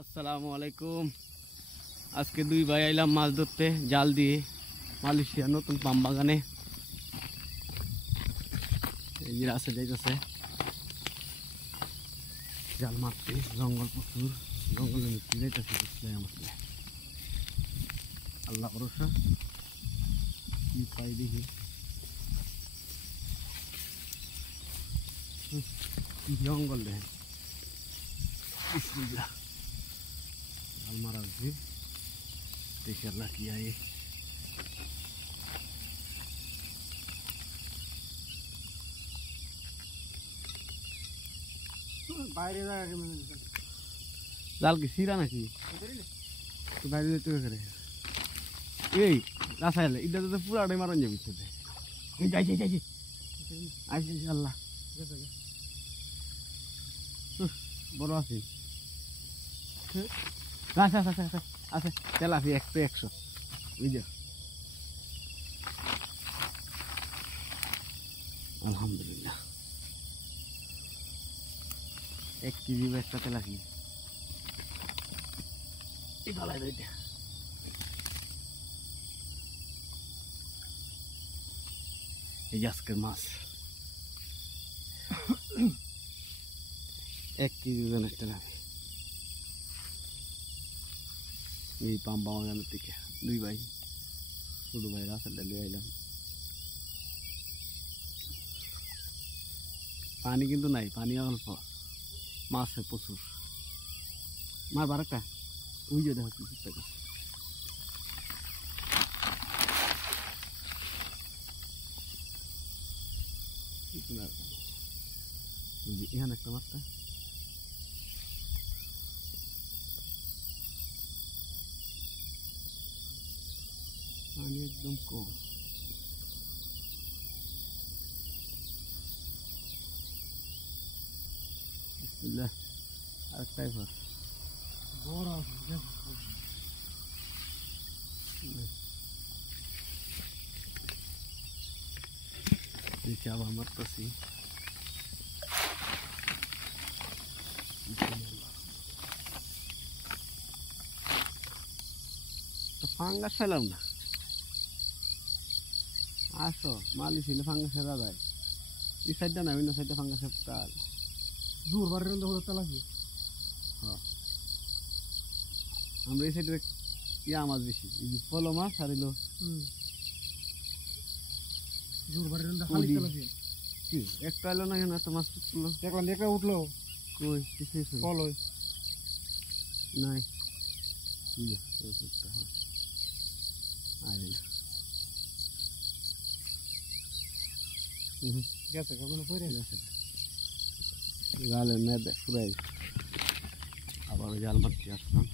আসসালামু আলাইকুম। আজকে দুই ভাই আইলাম মাছ ধরতে জাল দিয়ে মালয়েশিয়া নতুন পাম বাগানে। এই যে রাস্তা যাইতেছে জাল মারতে, জঙ্গল প্রচুর, জঙ্গলের মধ্যে যাইতেছে আমাকে। আল্লাহ ভরসা, কি পাই দেখি। জঙ্গল দেখেন, বিসমিল্লাহ। জাল মারা উচিত, দেখি আল্লাহ কি আয়। বাইরে জাল কি সিরা নাকি বাইরে যেতে করে এই রাস্তা এলে এটা তো পুরাটাই মারন যাবি এই যাইছে যাইছে আইসি আল্লাহ বড় আছে আচ্ছা আচ্ছা আচ্ছা আচ্ছা তেলাপি 100 বুঝছো। আলহামদুলিল্লাহ 1 কেজি বা একটা তেলাপি এই ভালাই রইতে। এই যে আজকের মাছ 1 কেজি ওজনের তেলাপি। এই পাম বাগানের থেকে দুই ভাই, ছোট ভাই রাস্তাটা লিয়ে আইলাম। পানি কিন্তু নাই, পানি অল্প, মাছ প্রচুর। মার বারাটা ওই যে দেখো এখানে একটা মাছটা পানি একদম কম। বিসমিল্লাহ, আরেকটাই ঘর বড় দেখি আবার মারতেছি। ফাঙ্গাস ফেলাম না, আসো মালি ছিল ফাঙ্গাস ফেলা যায়। এই সাইডটা না, অন্য সাইডটা ফাঙ্গাসের তাল দূর বাড়ির লাগবে। হ্যাঁ, আমরা এই সাইডে ইয়া মাছ বেশি, এই যে পলো মাছ আর এলো একটা এলো না, কেন একটা মাছ উঠলো, দেখলাম একটা উঠলো কই কিছুই পলো নাই। গেছে কখনো পড়ে গেছে জালের মেদে ফুরাই। আবার জাল মারতে আসলাম।